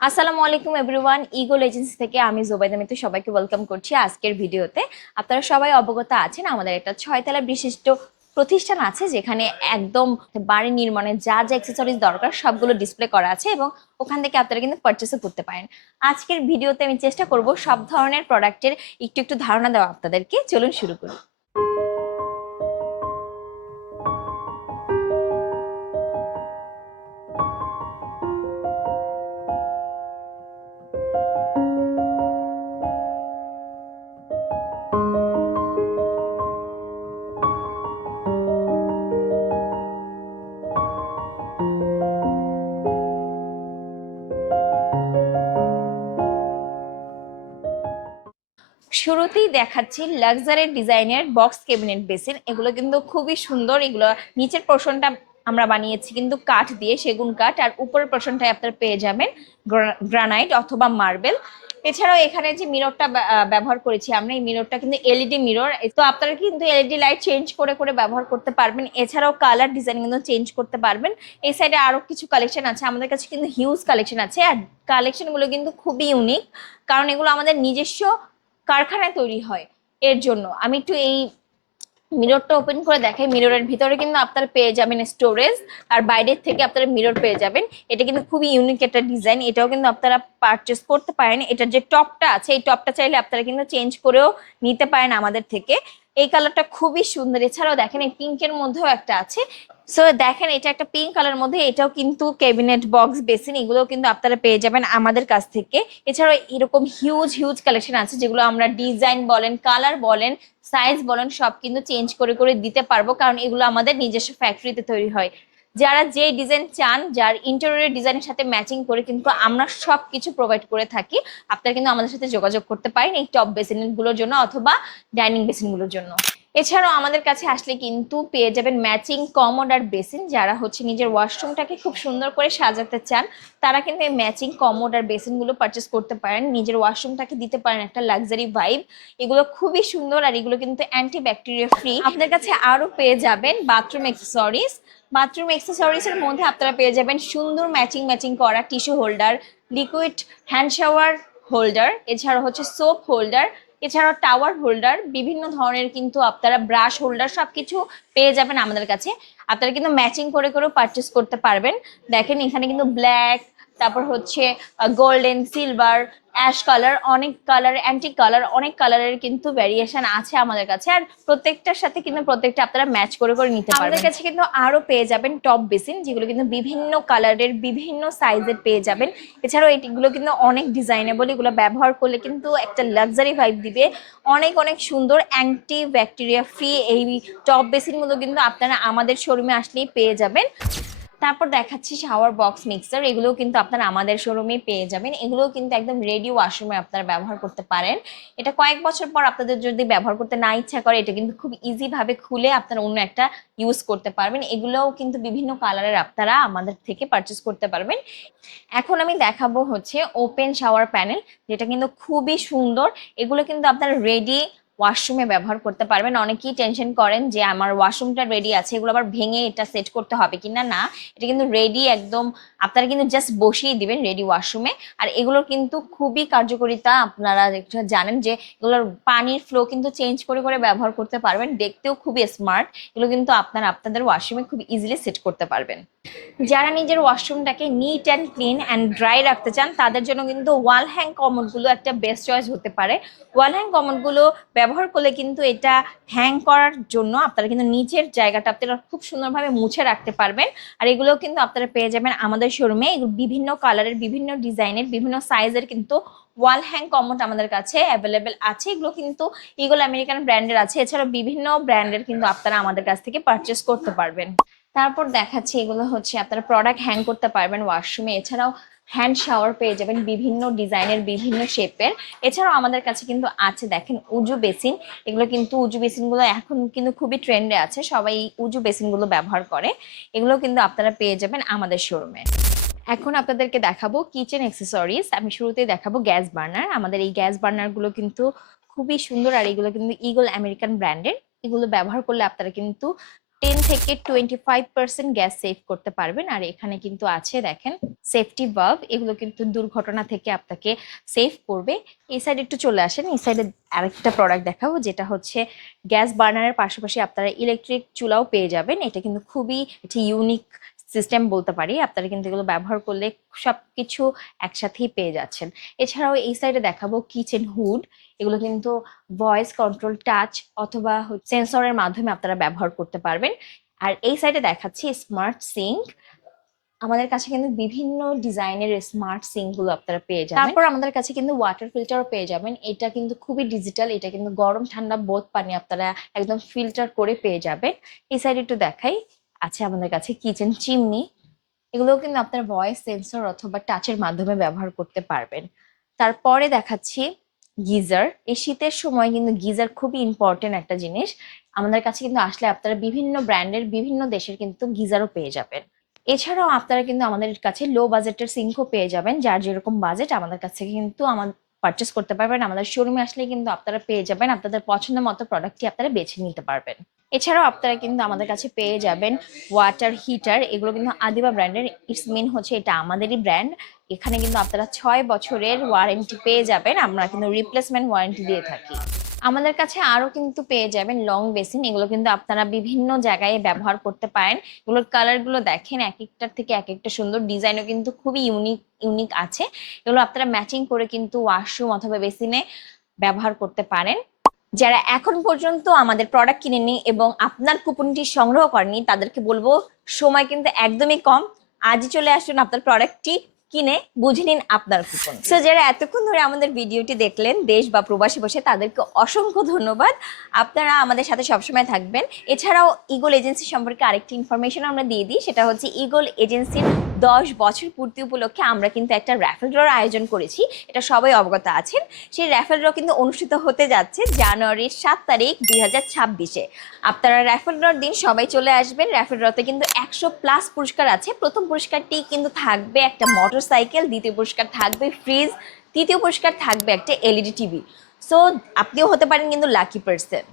আসসালামু আলাইকুম everyone ইগোল agency থেকে আমি জোবাইদা মিতু সবাইকে ওয়েলকাম করছি আজকের ভিডিওতে। আপনারা সবাই অবগত আছেন, আমাদের একটা ছয়তলা বিশিষ্ট প্রতিষ্ঠান আছে যেখানে একদম বাড়ি নির্মাণে যা যা অ্যাক্সেসরিজ দরকার সবগুলো ডিসপ্লে করা আছে এবং ওখান থেকে আপনারা কিন্তু পারচেসও করতে পারেন। আজকের ভিডিওতে আমি চেষ্টা করব সব ধরনের প্রোডাক্টের একটু একটু ধারণা দেওয়া আপনাদেরকে। চলুন শুরু করি। শুরুতেই দেখাচ্ছি লাক্সারি ডিজাইনের বক্স ক্যাবিনেট বেসিন এগুলো কিন্তু খুবই সুন্দর, এগুলো নিচের পোর্শনটা আমরা বানিয়েছি কিন্তু কাঠ দিয়ে, সেগুন কাঠ, আর উপরের পোর্শনটায় আপনারা পেয়ে যাবেন গ্রানাইট অথবা মার্বেল এছাড়াও এখানে যে মিররটা ব্যবহার করেছি আমরা, এই মিররটা কিন্তু এলইডি মিরর তো আপনারা কিন্তু এলইডি লাইট চেঞ্জ করে করে ব্যবহার করতে পারবেন। এছাড়াও কালার ডিজাইন কিন্তু চেঞ্জ করতে পারবেন। এই সাইডে আরও কিছু কালেকশন আছে, আমাদের কাছে কিন্তু হিউজ কালেকশন আছে। আর কালেকশনগুলো কিন্তু খুবই ইউনিক কারণ এগুলো আমাদের নিজস্ব কারখানায় তৈরি হয় এর জন্য। আমি একটু এই মিররটা ওপেন করে দেখাই। মিররের ভিতরে কিন্তু আপনারা পেয়ে যাবেন স্টোরেজ আর বাইরের থেকে আপনারা মিরর পেয়ে যাবেন। এটা কিন্তু খুবই ইউনিক একটা ডিজাইন এটাও কিন্তু আপনারা পারচেস করতে পারেন। এটার যে টপটা আছে, এই টপটা চাইলে আপনারা কিন্তু চেঞ্জ করেও নিতে পারেন আমাদের থেকে। এই কালারটা খুবই সুন্দর। এছাড়াও দেখেন এই পিঙ্কের মধ্যেও একটা আছে। সো দেখেন, এটা একটা পিঙ্ক কালার মধ্যে এটাও কিন্তু ক্যাবিনেট বক্স বেসিন এগুলো কিন্তু আপনারা পেয়ে যাবেন আমাদের কাছ থেকে। এছাড়াও এরকম হিউজ হিউজ কালেকশন আছে যেগুলো আমরা ডিজাইন বলেন কালার বলেন সাইজ বলেন, সব কিন্তু চেঞ্জ করে করে দিতে পারব কারণ এগুলো আমাদের নিজস্ব ফ্যাক্টরিতে তৈরি হয়। যারা যে ডিজাইন চান, যার ইন্টেরিয়র ডিজাইনের সাথে ম্যাচিং করে কিন্তু আমরা সব কিছু প্রোভাইড করে থাকি, আপনারা কিন্তু আমাদের সাথে যোগাযোগ করতে পারেন এই টপ বেসিনগুলোর জন্য অথবা ডাইনিং বেসিনগুলোর জন্য। এছাড়াও আমাদের কাছে আসলে কিন্তু পেয়ে যাবেন ম্যাচিং কমোড আর বেসিন যারা হচ্ছে নিজের ওয়াশরুমটাকে খুব সুন্দর করে সাজাতে চান, তারা কিন্তু এই ম্যাচিং কমোড আর বেসিনগুলো পারচেস করতে পারেন, নিজের ওয়াশরুমটাকে দিতে পারেন একটা লাক্সারি ভাইব এগুলো খুবই সুন্দর আর এগুলো কিন্তু অ্যান্টি ব্যাকটেরিয়া ফ্রি আপনাদের কাছে আরও পেয়ে যাবেন বাথরুম অ্যাক্সেসরিজ বাথরুম অ্যাক্সেসরিজ এর মধ্যে আপনারা পেয়ে যাবেন সুন্দর ম্যাচিং ম্যাচিং করা tissue holder liquid hand shower holder এছাড়া হচ্ছে সোপ হোল্ডার এছাড়াও টাওয়ার হোল্ডার বিভিন্ন ধরনের কিন্তু আপনারা ব্রাশ হোল্ডার সবকিছু পেয়ে যাবেন আমাদের কাছে। আপনারা কিন্তু ম্যাচিং করে করেও পারচেস করতে পারবেন। দেখেন এখানে কিন্তু ব্ল্যাক তারপর হচ্ছে গোল্ডেন সিলভার অ্যাশ কালার অনেক কালার অ্যান্টিক কালার অনেক কালারের কিন্তু ভ্যারিয়েশন আছে আমাদের কাছে। আর প্রত্যেকটার সাথে কিন্তু প্রত্যেকটা আপনারা ম্যাচ করে করে নিতে পারবেন। আমাদের কাছে কিন্তু আরও পেয়ে যাবেন টপ বেসিন যেগুলো কিন্তু বিভিন্ন কালারের বিভিন্ন সাইজের পেয়ে যাবেন। এছাড়াও এটিগুলো কিন্তু অনেক ডিজাইনেবল এগুলো ব্যবহার করলে কিন্তু একটা লাক্সারি ভাইব দিবে। অনেক অনেক সুন্দর অ্যান্টি ব্যাকটেরিয়া ফ্রি এই টপ বেসিনগুলো কিন্তু আপনারা আমাদের শোরুমে আসলেই পেয়ে যাবেন। তারপর দেখাচ্ছি শাওয়ার বক্স মিক্সার এগুলোও কিন্তু আপনারা আমাদের শোরুমে পেয়ে যাবেন। এগুলোও কিন্তু একদম রেডি ওয়াশরুমে আপনারা ব্যবহার করতে পারেন। এটা কয়েক বছর পর আপনাদের যদি ব্যবহার করতে না ইচ্ছা করে, এটা কিন্তু খুব ইজি ভাবে খুলে আপনারা অন্য একটা ইউজ করতে পারবেন। এগুলোও কিন্তু বিভিন্ন কালারের আপনারা আমাদের থেকে পারচেস করতে পারবেন। এখন আমি দেখাবো হচ্ছে ওপেন শাওয়ার প্যানেল যেটা কিন্তু খুবই সুন্দর। এগুলো কিন্তু আপনারা রেডি ওয়াশরুমে ব্যবহার করতে পারবেন। অনেকেই টেনশন করেন যে, আমার ওয়াশরুমটা রেডি আছে, এগুলো আবার ভেঙে এটা সেট করতে হবে কিনা? না, এটা কিন্তু রেডি একদম, আপনারা কিন্তু জাস্ট বসিয়ে দিবেন রেডি ওয়াশরুমে আর এগুলোর কিন্তু খুবই কার্যকরিতা আপনারা জানেন যে, এগুলোর পানির ফ্লো কিন্তু চেঞ্জ করে করে ব্যবহার করতে পারবেন। দেখতেও খুবই স্মার্ট এগুলো কিন্তু আপনারা আপনাদের ওয়াশরুমে খুব ইজিলি সেট করতে পারবেন। যারা নিজের ওয়াশরুমটাকে neat and clean and dry রাখতে চান, তাদের জন্য কিন্তু ওয়াল হ্যাং কমোডগুলো একটা বেস্ট চয়েস হতে পারে। ওয়াল হ্যাং কমোডগুলো ব্যবহার করলে কিন্তু এটা হ্যাং করার জন্য আপনারা কিন্তু নিচের জায়গাটা আপনারা খুব সুন্দরভাবে মুছে রাখতে পারবেন। আর এগুলো কিন্তু আপনারা পেয়ে যাবেন আমাদের শোরুমে বিভিন্ন কালারের বিভিন্ন ডিজাইনের বিভিন্ন সাইজের কিন্তু ওয়াল হ্যাং কমোড আমাদের কাছে অ্যাভেলেবেল আছে। এগুলো কিন্তু ইগল আমেরিকান ব্র্যান্ডের আছে। এছাড়াও বিভিন্ন ব্র্যান্ডের কিন্তু আপনারা আমাদের কাছ থেকে পারচেস করতে পারবেন। তারপর দেখাচ্ছি এগুলো হচ্ছে, আপনারা প্রোডাক্ট হ্যাং করতে পারবেন ওয়াশরুমে এছাড়াও হ্যান্ড শাওয়ার পেয়ে যাবেন বিভিন্ন ডিজাইনের বিভিন্ন শেপের এছাড়াও আমাদের কাছে কিন্তু আছে, দেখেন, উজু বেসিন। এগুলো কিন্তু উজু বেসিনগুলো এখন কিন্তু খুবই ট্রেন্ডে আছে, সবাই উজু বেসিনগুলো ব্যবহার করে। এগুলো কিন্তু আপনারা পেয়ে যাবেন আমাদের শোরুমে এখন আপনাদেরকে দেখাবো কিচেন অ্যাক্সেসরিজ আমি শুরুতেই দেখাবো গ্যাস বার্নার। আমাদের এই গ্যাস বার্নারগুলো কিন্তু খুবই সুন্দর, আর এগুলো কিন্তু ইগল আমেরিকান ব্র্যান্ডের এগুলো ব্যবহার করলে আপনারা কিন্তু টেন থেকে twenty five percent gas save করতে পারবেন। আর এখানে কিন্তু আছে, দেখেন সেফটি বাল্ব এগুলো কিন্তু দুর্ঘটনা থেকে আপনাকে সেভ করবে। এই সাইডে একটু চলে আসেন, এই সাইডে আরেকটা প্রোডাক্ট দেখাবো, যেটা হচ্ছে গ্যাস বার্নারের পাশাপাশি আপনারা ইলেকট্রিক চুলাও পেয়ে যাবেন। এটা কিন্তু খুবই একটি ইউনিক সিস্টেম বলতে পারি, আপনারা কিন্তু এগুলো ব্যবহার করলে সবকিছু একসাথেই পেয়ে যাচ্ছেন। এছাড়াও এই সাইডে দেখাবো কিচেন হুড এগুলো কিন্তু ভয়েস কন্ট্রোল টাচ অথবা সেন্সরের মাধ্যমে আপনারা ব্যবহার করতে পারবেন। আর এই সাইডে দেখাচ্ছি স্মার্ট সিঙ্ক আমাদের কাছে কিন্তু বিভিন্ন ডিজাইনের স্মার্ট সিঙ্কগুলো আপনারা পেয়ে যাবেন। তারপর আমাদের কাছে কিন্তু ওয়াটার ফিল্টারও পেয়ে যাবেন। এটা কিন্তু খুবই ডিজিটাল এটা কিন্তু গরম ঠান্ডা বোধ পানি আপনারা একদম ফিল্টার করে পেয়ে যাবেন। এই সাইডে একটু দেখাই। আছে আমাদের কাছে কিচেন চিমনি এগুলো কিন্তু আপনার ভয়েস সেন্সর অথবা টাচের মাধ্যমে ব্যবহার করতে পারবেন। তারপরে দেখাচ্ছি গিজার। এই শীতের সময় কিন্তু গিজার খুবই ইম্পর্টেন্ট একটা জিনিস। আমাদের কাছে কিন্তু আসলে আপনারা বিভিন্ন ব্র্যান্ডের, বিভিন্ন দেশের কিন্তু গিজারও পেয়ে যাবেন। এছাড়াও আপনারা কিন্তু আমাদের কাছে লো বাজেটের সিঙ্কও পেয়ে যাবেন, যার যেরকম বাজেট আমাদের কাছে কিন্তু আমার পারচেস করতে পারবেন। আমাদের শোরুমে আসলে কিন্তু আপনারা পেয়ে যাবেন, আপনাদের পছন্দ মতো প্রোডাক্টটি আপনারা বেছে নিতে পারবেন। এছাড়াও আপনারা কিন্তু আমাদের কাছে পেয়ে যাবেন ওয়াটার হিটার এগুলো কিন্তু আদিবা ব্র্যান্ডের ইটস মিন হচ্ছে এটা আমাদেরই ব্র্যান্ড এখানে কিন্তু আপনারা ছয় বছরের ওয়ারেন্টি পেয়ে যাবেন, আমরা কিন্তু রিপ্লেসমেন্ট ওয়ারেন্টি দিয়ে থাকি। আমাদের কাছে আরও কিন্তু পেয়ে যাবেন লং বেসিন এগুলো কিন্তু আপনারা বিভিন্ন জায়গায় ব্যবহার করতে পারেন। এগুলোর কালারগুলো দেখেন, এক একটার থেকে এক একটা সুন্দর ডিজাইনও কিন্তু খুবই ইউনিক ইউনিক আছে। এগুলো আপনারা ম্যাচিং করে কিন্তু ওয়াশরুম অথবা বেসিনে ব্যবহার করতে পারেন। যারা এখন পর্যন্ত আমাদের প্রোডাক্ট কিনেনি এবং আপনার কুপনটি সংগ্রহ করেনি তাদেরকে বলব, সময় কিন্তু একদমই কম। আজই চলে আসুন আপনার প্রোডাক্টটি কিনে বুঝে নিন আপনার কুপন। সো যারা এতক্ষণ ধরে আমাদের ভিডিওটি দেখলেন, দেশ বা প্রবাসী বসে, তাদেরকে অসংখ্য ধন্যবাদ। আপনারা আমাদের সাথে সবসময় থাকবেন। এছাড়াও ইগল এজেন্সি সম্পর্কে আরেকটি ইনফরমেশন আমরা দিয়ে দিই, সেটা হচ্ছে ইগল এজেন্সির দশ বছর পূর্তি উপলক্ষে আমরা কিন্তু একটা র্যাফেল ড্রর আয়োজন করেছি। এটা সবাই অবগত আছেন। সেই র্যাফেল ড্র কিন্তু অনুষ্ঠিত হতে যাচ্ছে জানুয়ারির সাত তারিখ দুই হাজার ছাব্বিশে। আপনারা র্যাফেল ড্রর দিন সবাই চলে আসবেন। র্যাফেল ড্রতে কিন্তু একশো প্লাস পুরস্কার আছে। প্রথম পুরস্কারটি কিন্তু থাকবে একটা মোটর সাইকেল দ্বিতীয় পুরস্কার থাকবে ফ্রিজ তৃতীয় পুরস্কার থাকবে একটা এলইডি টিভি সো আপনিও হতে পারেন কিন্তু লাকি পার্সন